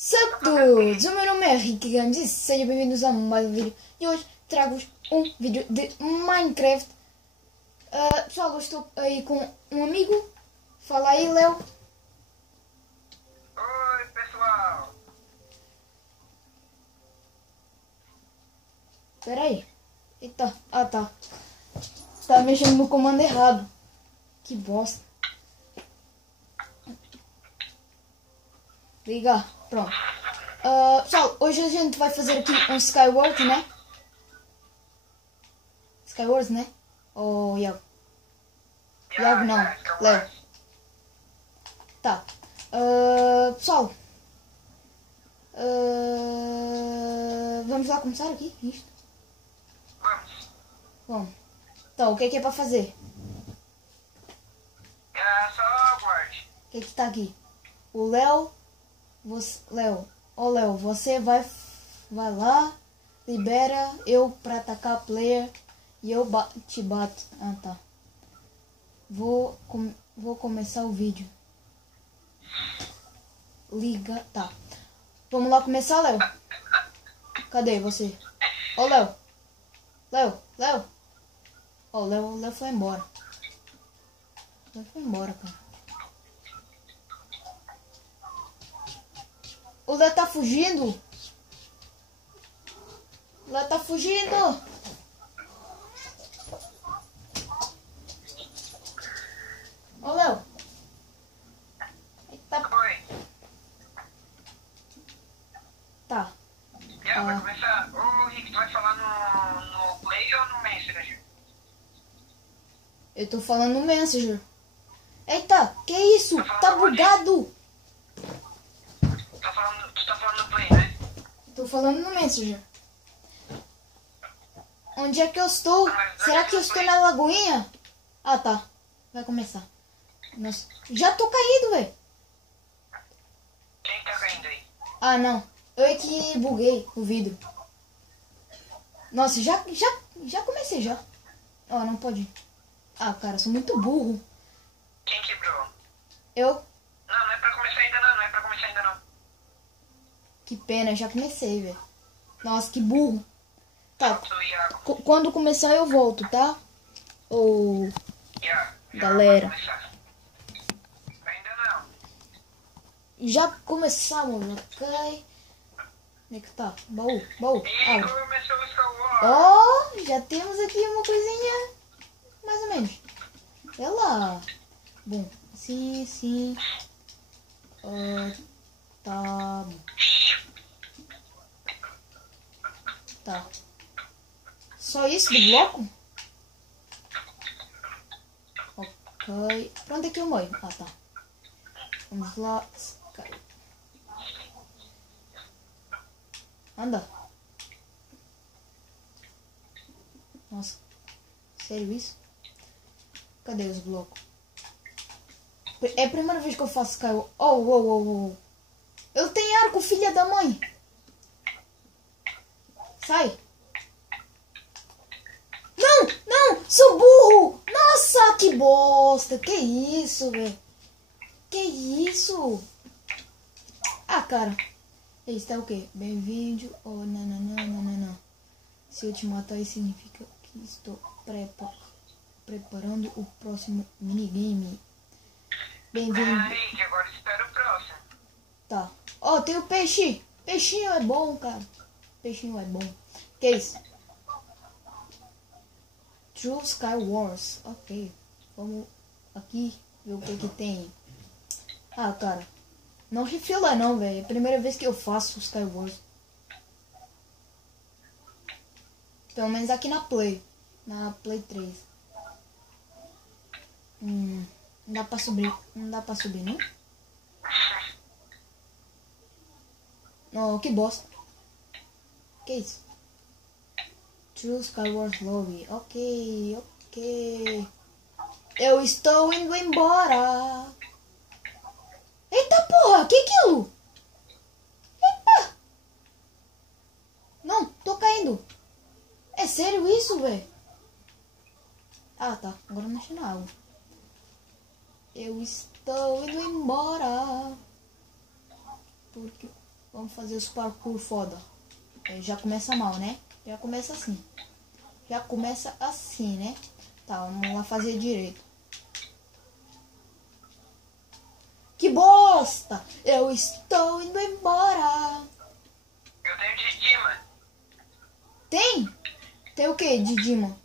Saúde! O meu nome é Rick Gandhi, sejam bem-vindos a mais um vídeo. E hoje trago-vos um vídeo de Minecraft. Pessoal, eu estou aí com um amigo. Fala aí, Léo. Oi, pessoal. Espera aí. Eita, tá. Tá mexendo no comando errado. Que bosta. Ligar, pronto. Pessoal, hoje a gente vai fazer aqui um Skyward, né? Skyward, né? Ou Iago? Iago não, Léo. Tá. Pessoal. Vamos lá começar aqui, isto? Vamos. Bom. Então, o que é para fazer? Só aguarde. O que tá aqui? O Léo. Léo, você vai lá, libera eu pra atacar player e eu te bato. Ah, tá. Vou começar o vídeo. Liga, tá. Vamos lá começar, Léo? Cadê você? Ô, Léo. Ó, o Léo foi embora. O Léo foi embora, cara. O Léo tá fugindo. O Léo tá fugindo. Ô, Léo. Eita. Oi. Tá. Vai começar. Ô, Rick, tu vai falar no Play ou no Messenger? Eu tô falando no Messenger. Eita, que isso? Tá bugado. Tu tá falando no Play, né? Tô falando no Messenger. Onde é que eu estou? Será que eu estou na lagoinha? Ah, tá. Vai começar. Nossa, já tô caído, velho. Quem tá caindo aí? Ah, não. Eu é que buguei o vidro. Nossa, já comecei já. Ó, não pode. Ah, cara, sou muito burro. Quem quebrou? Eu? Não é pra começar ainda não. Não é pra começar ainda não. Que pena, já comecei, velho. Nossa, que burro. Tá, Tu, Iago. quando começar eu volto, tá? Ou... Já Galera. vai começar. Ainda não. Já começamos, ok? Onde é que tá? Baú. Ih, Abre. começou o Skyward. Ó, já temos aqui uma coisinha, mais ou menos. Olha lá. Bom, sim. Tá bom. Tá. Só isso do bloco? Ok. Pra onde é que eu morro? Ah, tá. Vamos lá. Anda. Nossa. Sério isso? Cadê os blocos? É a primeira vez que eu faço Skyward. Oh. Eu tenho arco, filha da mãe. Sai. Não, sou burro. Nossa, que bosta. Que isso, velho. Que isso? Ah, cara. Isso é o quê? Bem-vindo. Oh, não. Se eu te matar, isso significa que estou preparando o próximo minigame. Bem-vindo. Rick, agora espera o próximo. Tá. Ó, tem o peixe. Peixinho é bom, cara. Peixinho é bom. Que isso? True Sky Wars. Ok. Vamos aqui ver o que tem. Ah, cara. Não refila não, velho. É a primeira vez que eu faço Sky Wars. Pelo menos aqui na Play. Na Play 3. Não dá pra subir. Não dá pra subir, não? Não, que bosta. Que isso? True Skyward Lobby. Ok. Eu estou indo embora. Eita porra, que é aquilo? Eita. Não, tô caindo. É sério isso, velho? Ah, tá. Agora não achei na água. Eu estou indo embora. Porque Vamos fazer os parkour foda. Já começa mal, né? Já começa assim. Já começa assim, né? Tá, vamos lá fazer direito. Que bosta! Eu estou indo embora. Eu tenho Didima. Tem? Tem o que, Didima?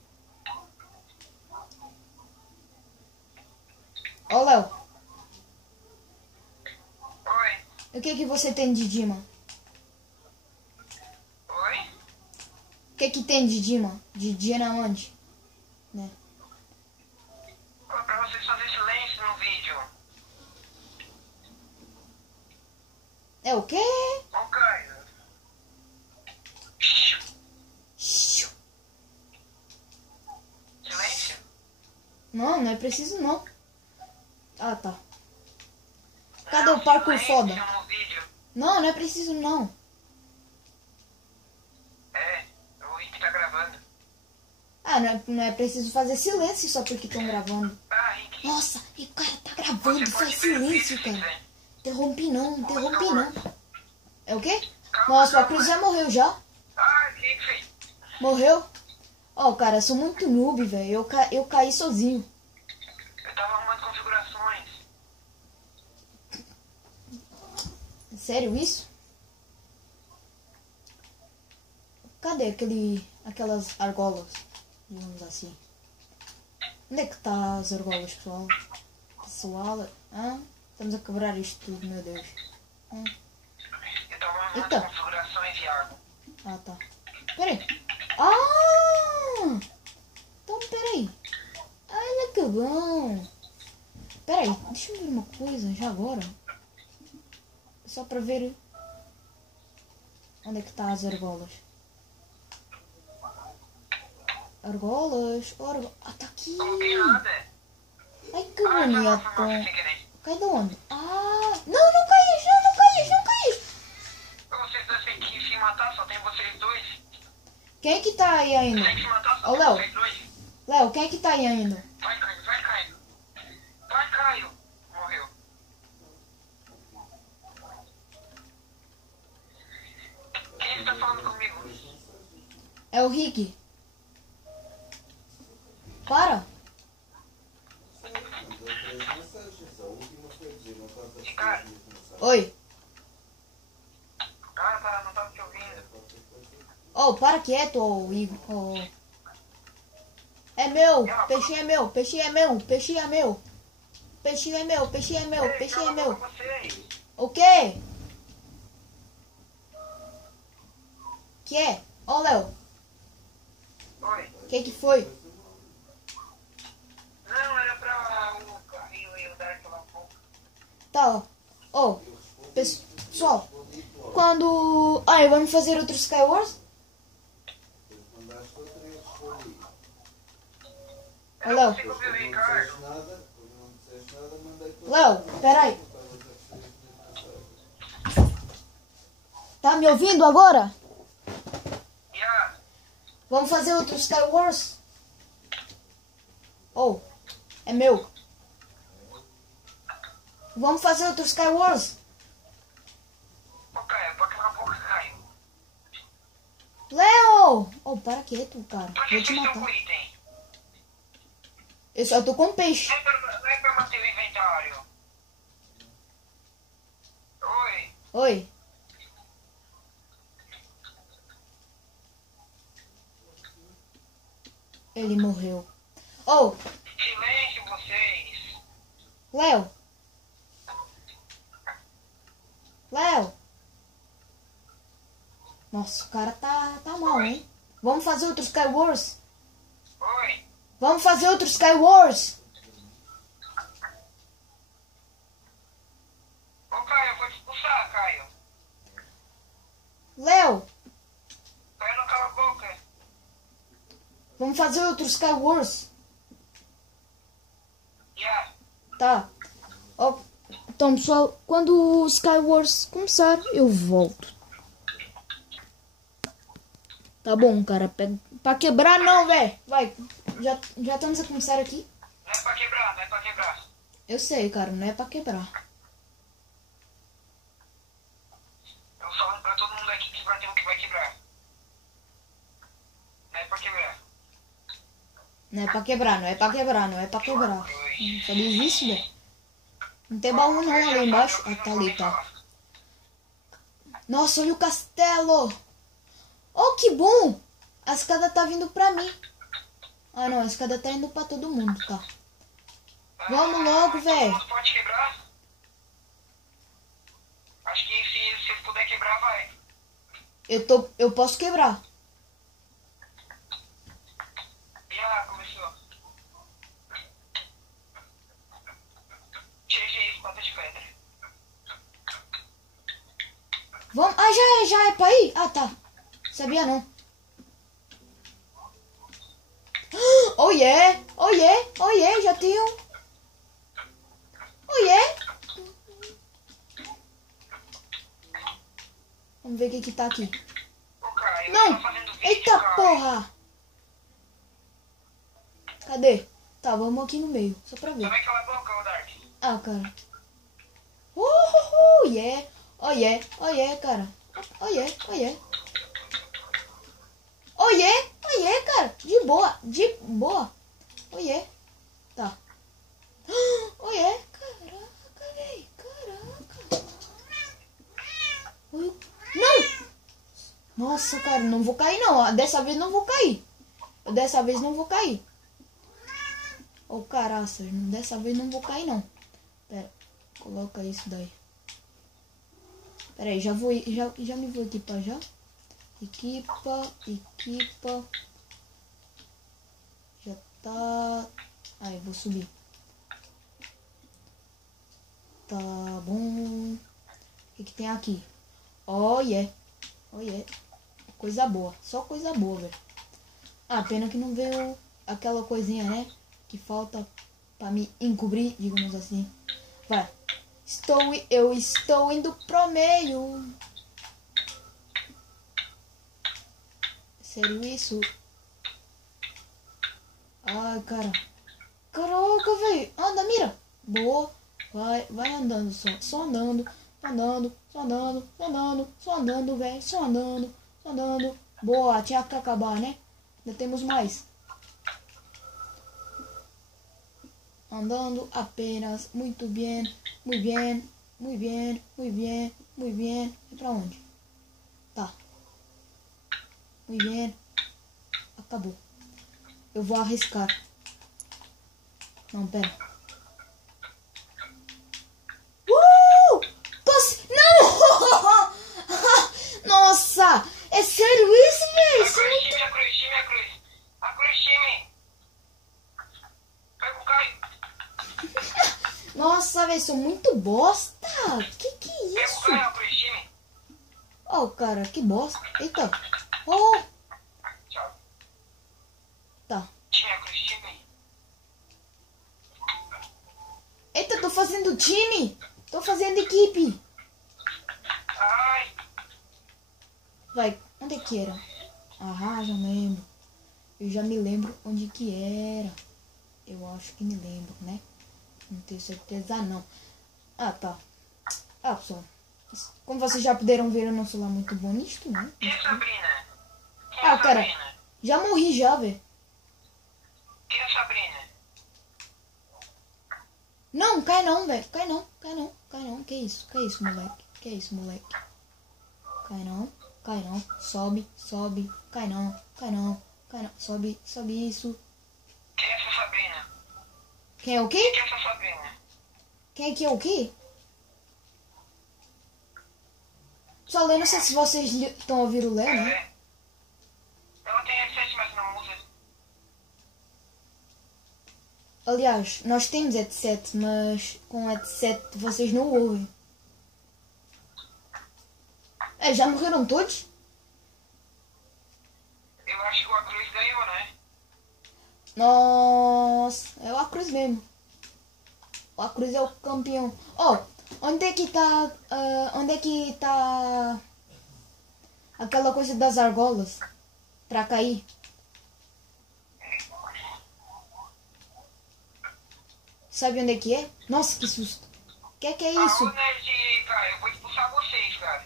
Ó, Léo. Oi. O que você tem de Didima? Oi? O que tem de Didima? De Diamante? Né? Pra vocês fazerem silêncio no vídeo. É o quê? Ô, Caio. Silêncio? Não, não é preciso não. Ah, tá. Cadê o parkour foda? No vídeo. Não, não é preciso não. É, o Rick tá gravando. Ah, não é preciso fazer silêncio só porque estão gravando. Ah, Rick. Nossa, e o cara tá gravando, Você faz pode ver o silêncio, vídeo, se cara. quiser. Interrompi não. É o quê? Calma, Nossa, o calma. Cruz já morreu já. Ah, o que fez? Morreu? Ó, cara, eu sou muito noob, velho. Eu caí sozinho. Eu tava arrumando configurações. Sério isso? Cadê aquelas argolas? Digamos assim. Onde é que tá as argolas, pessoal? Estamos a quebrar isto tudo, meu Deus. Eu tava arrumando Eita. configurações, Iago. Ah, tá. Peraí. Ah! Então, peraí. Olha que bom. Peraí, deixa eu ver uma coisa já agora. Só pra ver onde é que tá as argolas. Argolas. Ah, tá aqui. Coloquei nada. Ai, que Ah, foi mal, bonito. sem querer. Cai de onde? Ah! Não caí! Vocês dois têm que se matar, só tem vocês dois. Quem é que tá aí ainda? Tem que se matar, só Ô, tem Léo. vocês dois. Léo, quem é que tá aí ainda? Vai, Caio, vai, Caio. Vai, Caio. Morreu. Quem está falando comigo? É o Rick. Para! Ricardo. Oi! Ah, tá, não tava te ouvindo. Oh, para quieto, ô Igor. Oh. É meu! Peixinho é meu! Peixinho é meu! Peixinho é meu! Peixinho é meu! Peixinho é meu! Ei, Peixinho é cala a meu! boca vocês. O quê? Que é? Ô, Léo, Oi. o que foi? Não, era pra o carrinho e o Dark lá um pouco. Tá, ó. Ô, pessoal, quando... Ah, vamos fazer outro Skywars? Ô, Eu Léo. não consigo ouvir o Ricardo. Léo, peraí. Tá me ouvindo agora? Yeah. Vamos fazer outro Skywars? Oh, é meu. Vamos fazer outro Skywars? Ô, Caio, pode calar a boca, Caio. Léo! Oh, para quieto, cara. Por que Vou te vocês estão com matar. item? Eu só tô com peixe. Não é pra manter o inventário. Oi. Oi. Ele morreu. Oh, Silêncio, vocês. Léo. Léo. Nossa, o cara tá mal, hein? Vamos fazer outro Skywars? Oi. Vamos fazer outro Skywars? Ô, Caio, eu vou te expulsar, Caio. Léo, Caio, não cala a boca. vamos fazer outro Skywars? Yeah. Tá. Ó, então, pessoal, quando o Skywars começar, eu volto. Tá bom, cara. Pra quebrar não, velho. Vai. Já estamos a começar aqui. Não é pra quebrar, não é pra quebrar. Eu sei, cara. Não é pra quebrar. Eu que quebrar tem um que vai quebrar. Não é pra quebrar. Não é pra quebrar, não é pra quebrar, não é pra quebrar. Só diz isso, velho. Não tem baú não ali embaixo. Ah, tá ali, tá. Nossa, olha o castelo. Oh, que bom. A escada tá vindo pra mim. Ah, não, a escada tá indo pra todo mundo, tá. Vamos logo, velho. Todo mundo pode quebrar? Acho que se puder quebrar, vai. Eu posso quebrar. Já começou. GG, espada de pedra. Vamos. Ah, já é pra ir? Ah, tá. Sabia não. Oh yeah, oh yeah, oh yeah, já tinha um. Oh yeah. Vamos ver o que tá aqui. Ô, cara, eu Não! tô fazendo vídeo, Eita cara. porra! Cadê? Tá, vamos aqui no meio, só pra ver. Também cala a boca, ô Dark. Ah, cara. Yeah. Oh yeah, oh yeah, cara. Oh yeah, oh yeah. Oh yeah, cara. De boa, de boa. Oh yeah. Tá. Oh yeah, caraca, véi, caraca. Oi. Não! Nossa, cara, não vou cair não. Dessa vez não vou cair. Dessa vez não vou cair. Oh, caraças, dessa vez não vou cair não. Pera, coloca isso daí. Pera aí, já me vou equipar já. Equipa. Já tá. Aí, vou subir. Tá bom. O que tem aqui? Oh yeah. Oh yeah. Coisa boa. Só coisa boa, velho. Ah, pena que não veio aquela coisinha, né? Que falta pra me encobrir, digamos assim. Vai. Eu estou indo pro meio. Sério isso? Ai, cara. Caraca, velho. Anda, mira. Boa. Vai andando só. Só andando, velho. Só andando. Boa, tinha que acabar, né? Ainda temos mais. Andando apenas. Muito bem. E pra onde? Tá. Muito bem. Acabou. Eu vou arriscar. Não, pera. Não! Nossa! É sério isso, velho? A cruz, time. Pega o Caio. Nossa, velho, sou muito bosta. Que é Pega o isso? Caio, a cruz, time. Oh, cara, que bosta. Eita. Oh, Tchau. tá. Time, a cruz, time. Eita, tô fazendo time. Tô fazendo equipe. Ai. Vai, onde é que era? Ah, já lembro. Eu já me lembro onde que era. Eu acho que me lembro, né? Não tenho certeza, não. Ah, tá. Ah, pessoal. Como vocês já puderam ver, eu não sou lá muito bom nisto, né? Quem é Sabrina? Ah, cara, já morri já, velho. Quem é Sabrina? Não, cai não, velho. Cai não. Que isso, moleque? Cai não. Sobe. Cai não. Sobe isso. Quem é essa Sabrina? Quem é o quê? Quem é essa Sabrina? Quem é que é o quê? Só eu não sei se vocês estão ouvindo o Léo, né? Ela tem headset, mas não usa. Aliás, nós temos headset, mas com headset vocês não ouvem. É, já morreram todos? Eu acho que o Acruz ganhou, né? Nossa, é o Acruz mesmo. O Acruz é o campeão. Oh, onde é que tá aquela coisa das argolas pra cair? Sabe onde é que é? Nossa, que susto. Que é isso? Ô, Nerd, cara, eu vou expulsar vocês, cara.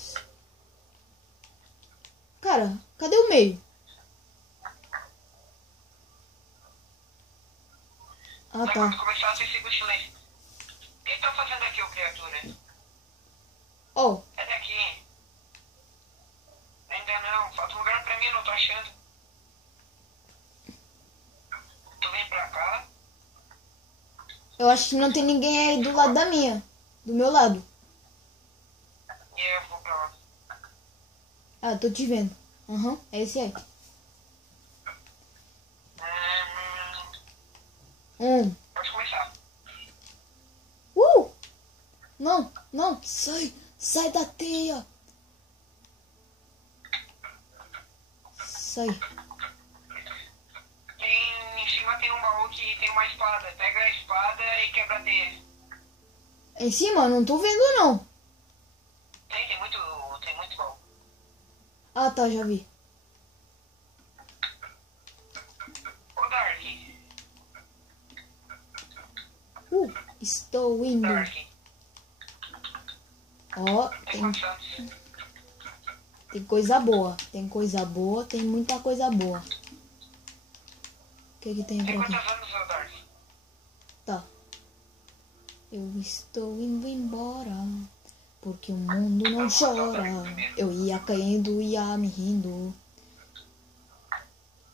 2. Cara, cadê o meio? Ah, Tá. tá. Quando começar, você siga o silêncio. O que tá fazendo aqui, ô criatura? Ó, É daqui. Ainda não. Falta um lugar pra mim, eu não tô achando. Tu vem pra cá. eu acho que não tem ninguém aí do lado da minha. Do meu lado. E eu vou pra lá. Ah, tô te vendo. Aham, é esse aí. Pode começar. Não, não, sai. Sai da teia. Sai. Em cima tem um baú que tem uma espada. Pega a espada e quebra a teia. Em cima? Não tô vendo, não. Tem muito baú. Ah, tá, já vi. Ô Dark, Estou indo. Dark, Ó, tem quantos anos? tem coisa boa. Tem coisa boa, tem muita coisa boa. O que que tem Tem por aqui? quantos anos, ô Dark? Tá. Eu estou indo embora, porque o mundo não chora. Eu ia caindo, ia me rindo.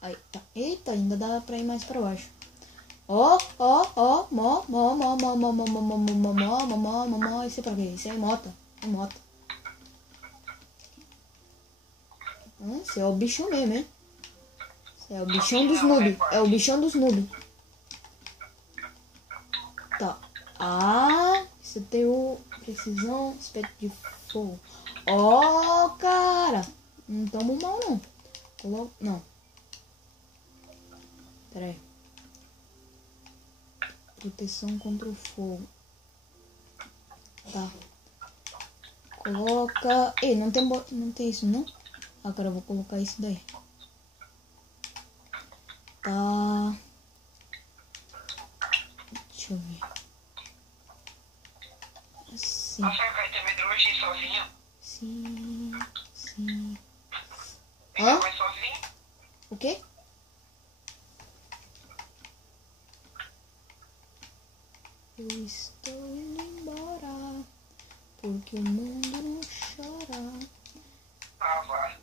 Aí, tá. Eita, ainda dá pra ir mais pra baixo. Ó, isso é pra quê? Isso é moto. É moto. Esse é o bicho mesmo, hein? Esse é o bichão dos noob. É o bichão dos noob. Tá. Ah, você tem o precisão, espeto de fogo. Ó, cara. Não tamo mal, não. Não. Pera aí. Proteção contra o fogo. Tá. Coloca... Ei, não tem isso, não? Agora eu vou colocar isso daí. Tá. Deixa eu ver. Assim. Nossa, vai ter medo hoje sozinho? Sim. Ainda mais sozinho? O quê? Eu estou indo embora, porque o mundo não chora. Ah, vá.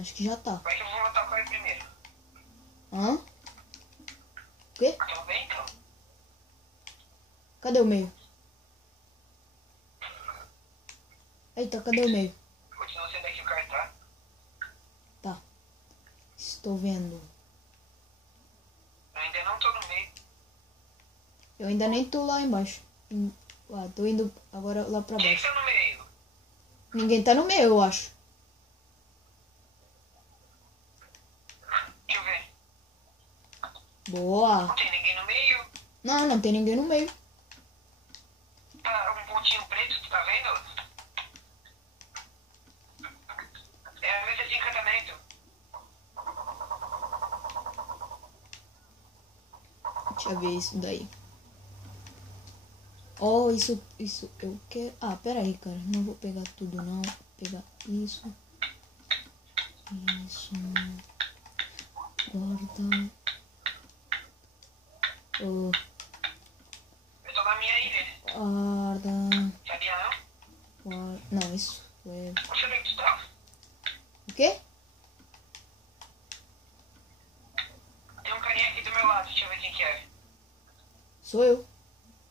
Acho que já tá. Vai que eu vou matar o pai primeiro. Hã? O quê? Tudo bem, então? Cadê o meio? Eita, cadê o meio? Continua sendo aqui o cartaz. Tá. Estou vendo. Eu ainda não tô no meio. Eu ainda nem tô lá embaixo. Tô indo agora lá pra Quem baixo. tá no meio? Ninguém tá no meio, eu acho. Deixa eu ver. Boa. Não tem ninguém no meio. Não tem ninguém no meio. Tá um pontinho preto, tu tá vendo? É a mesa de encantamento. Deixa eu ver isso daí. Oh, isso, eu quero... Ah, pera aí, cara. Não vou pegar tudo, não. Vou pegar isso. Isso. Guarda. Oh, Eu tô na minha ilha. guarda. Sabia não? Guarda. Não, isso é... Você onde é que tu tá? O quê? Tem um carinha aqui do meu lado, deixa eu ver quem que é. Sou eu.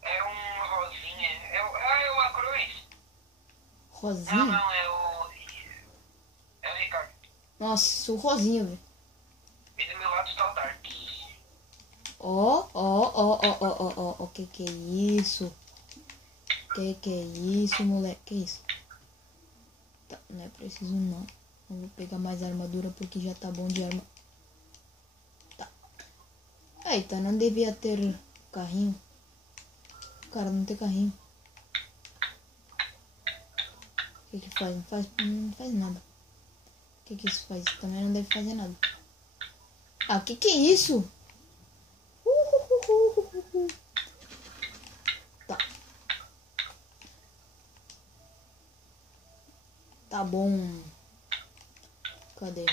É um rosinha. É o Acruz. Rosinha? Não, é o Ricardo. Nossa, sou Rosinha, velho. E do meu lado tá o Dark. Ó. Que é isso? Que é isso, moleque? Que é isso? Tá, não é preciso não. Não vou pegar mais armadura porque já tá bom de arma. Tá. Eita, não devia ter carrinho. Cara, não tem carrinho. O que faz? Não faz nada. O que isso faz? Também não deve fazer nada. Ah, que é isso? Tá. Tá bom. Cadê?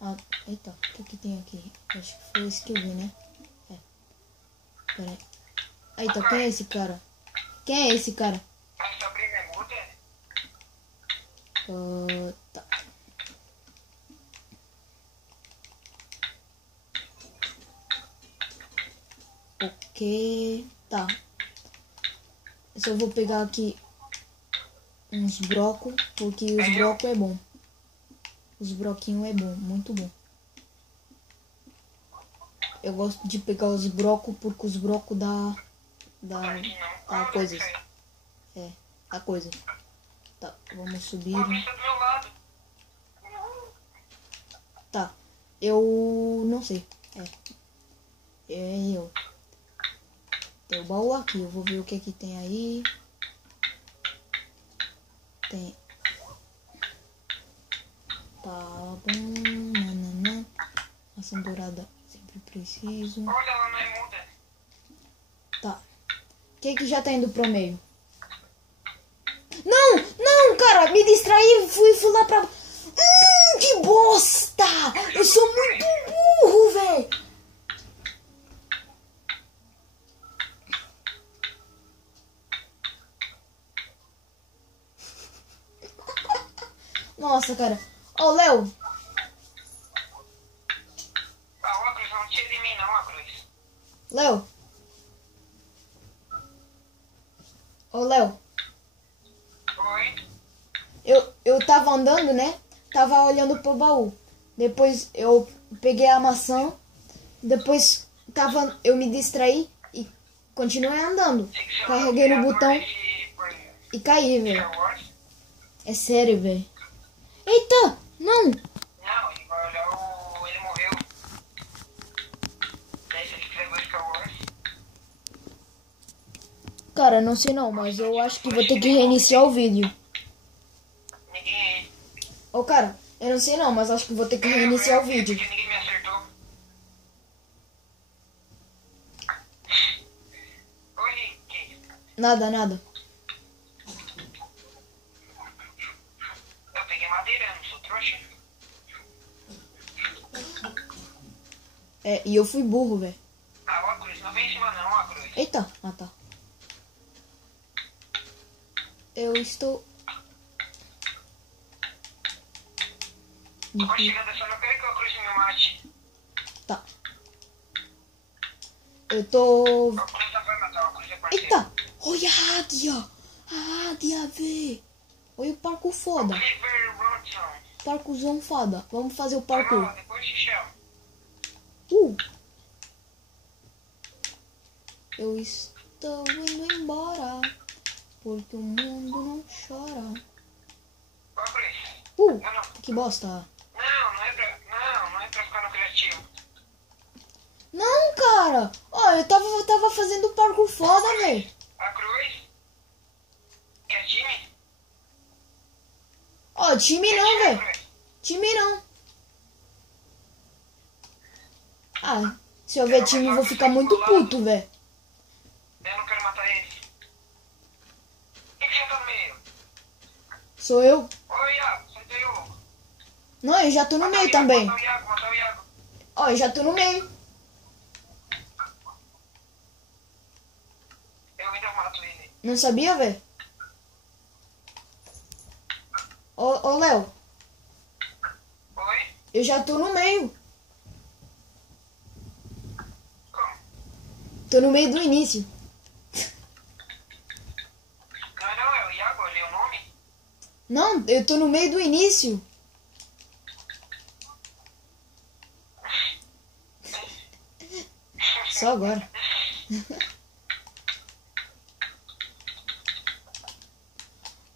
Ah, eita, o que tem aqui? Acho que foi esse que eu vi, né? É. Pera aí. Eita, quem é esse cara? Quem é esse cara? Essa briga é muda? Tá. Ok. Tá. Eu só vou pegar aqui uns brocos, porque os brocos é bom. Os broquinhos é bom, muito bom. Eu gosto de pegar os brocos porque os brocos dá coisas. É, dá coisa. Tá, vamos subir. Pô, você tá do meu lado. Tá, eu não sei. É eu. Tem o baú aqui, eu vou ver o que que tem aí. Tem. Tá bom. Nananã. Maçã dourada sempre preciso. Olha, ela não é muda. Tá. Quem que já tá indo pro meio? Não, não, cara, me distraí, fui lá pra... que bosta! Eu sou muito burro, velho! Nossa, cara. Ô, Léo. Ah, o Cruz, não tira de mim não, Cruz. Léo. Ô, Léo. Oi? Eu tava andando, né? Tava olhando pro baú. Depois eu peguei a maçã. Depois eu me distraí e continuei andando. Carreguei no botão e caí, velho. É sério, velho. Eita! Não! Não, ele vai olhar ele morreu. Daí se ele escreveu Star Wars. Cara, não sei não, mas eu acho que vou ter que reiniciar o vídeo. Ninguém... Ô, cara, eu não sei não, mas acho que vou ter que reiniciar o vídeo. Porque ninguém me acertou. Oi, Rick. Nada, nada. Eu peguei madeira, não sou trouxa. É, e eu fui burro, velho. Ah, ó, Cruz, não vem em cima não, ó, Cruz. Eita, ah tá. Eu estou... Tô chegando, só não quero que o Cruz me mate. Tá. Eu tô... O Cruz não vai matar, o Cruz é parceiro. Eita! Olha a águia! A águia, velho! Olha o parkour foda. Oliver Rodson. Parkourzão foda. Vamos fazer o parkour. Ah, depois te chamo. Eu estou indo embora, porque o mundo não chora. Ó, Cruz. Eu não... Que bosta. Não é pra ficar no criativo. Não, cara. Ó, eu tava fazendo parkour foda, velho. A Cruz? Quer time? Ó, time não, Quer velho. Cruz? Time não. Ah, se eu ver time eu vou ficar muito puto, velho. Eu não quero matar ele. Quem que já tá no meio? Sou eu. Oi, Iago, você tem o... Não, eu já tô no meio também. Matar o Iago. Ó, eu já tô no meio. Eu ainda mato ele. Não sabia, velho? Ô, Léo, Oi? eu já tô no meio. Como? Tô no meio do início. Não, é o Iago, eu li o nome. Não, eu tô no meio do início. Só agora.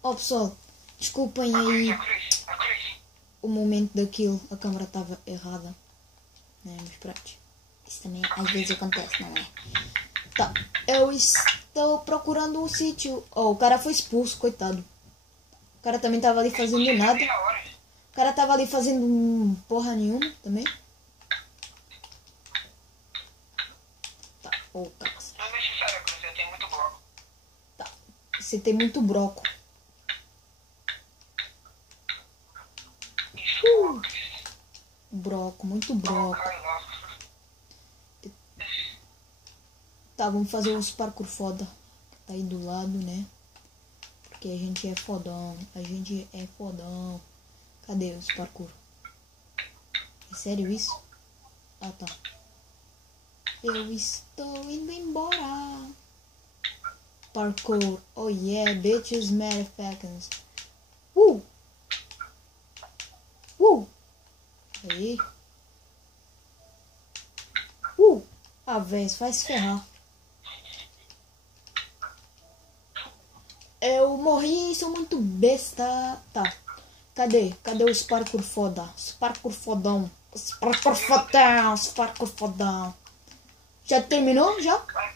Ó, pessoal, desculpem aí A Cruz. o momento daquilo. A câmera estava errada. Né, mas pronto. Isso também às vezes acontece, não é? Tá, eu estou procurando um sítio. Ó, o cara foi expulso, coitado. O cara também tava ali fazendo nada. O cara tava ali fazendo porra nenhuma também. Tá, ô, cara. Não é necessário, Cruz, eu tenho muito bloco. Tá, você tem muito broco. muito broca. Ai, nossa. Tá, vamos fazer uns parkour foda. Tá aí do lado, né? Porque a gente é fodão. A gente é fodão. Cadê os parkour? É sério isso? Ah, tá. Eu estou indo embora. Parkour. Oh yeah, bitches, motherfuckers. Aí. Ah, véi, isso vai se ferrar. Eu morri, sou muito besta. Tá. Cadê os parkour foda? Os parkour fodão. Os parkour fodão. Os parkour fodão. Já terminou? Já? Vai.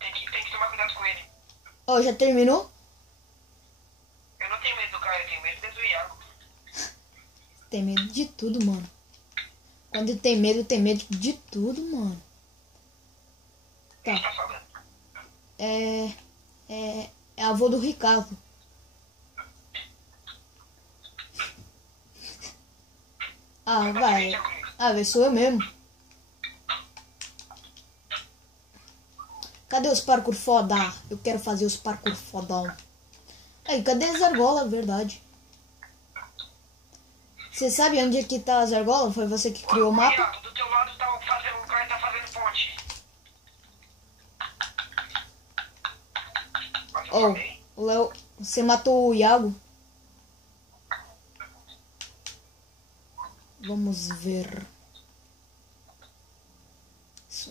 Tem que tomar cuidado com ele. Oh, já terminou? Eu não tenho medo do cara, eu tenho medo do Iago. Tem medo de tudo, mano. Quando tem medo de tudo, mano. O que Tá. você tá falando? É avô do Ricardo. Ah, vai. Ah, vai, sou eu mesmo. Cadê os parkour foda? Eu quero fazer os parkour fodão. Aí, cadê as argolas? Verdade. Você sabe onde é que tá as argolas? Foi você que criou o mapa? Iago, do teu lado tá o cara tá fazendo ponte. Mas eu Oh, falei. o Léo, você matou o Iago? Vamos ver.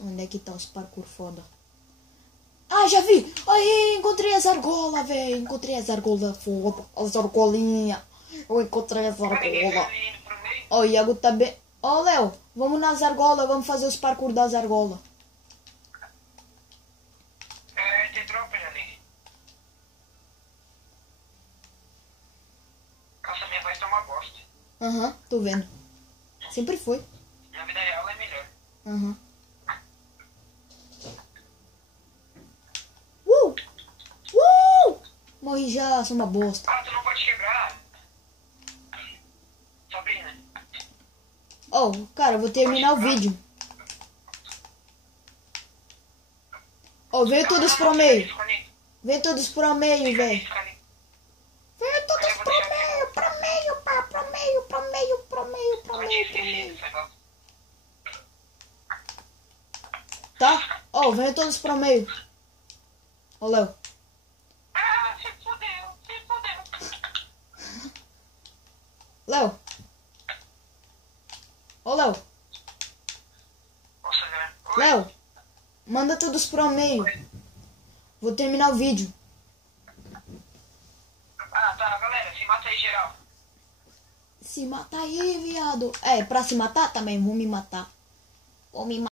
Onde é que tá os parkour foda? Ah, já vi! Aí, encontrei as argolas, velho. Encontrei as argolas foda. As argolinhas. Eu encontrei as argolas. Ó, o Iago tá bem... Ó, Léo, vamos nas argolas. Vamos fazer os parkour das argolas. Tem tropa ali. Nossa, minha voz tá uma bosta. Aham, tô vendo. Sempre foi. Na vida real é melhor. Aham. Morri já, sou uma bosta. Ah, tu não pode quebrar. Sabrina. Oh, cara, eu vou terminar o vídeo. Oh, veio todos pro meio. Veio todos pro meio, velho. Veio todos pro meio, pro meio, pá, pro meio, pro meio, pro meio, pro meio, pro meio. Tá? Oh, veio todos pro meio. Ô, Léo. Ah, se fodeu. Léo. Ô, Léo. Nossa, né? Léo. Manda todos pro meio. Vou terminar o vídeo. Ah, tá, galera, se mata aí, geral. Se mata aí, viado. É, pra se matar também, vou me matar. Vou me matar.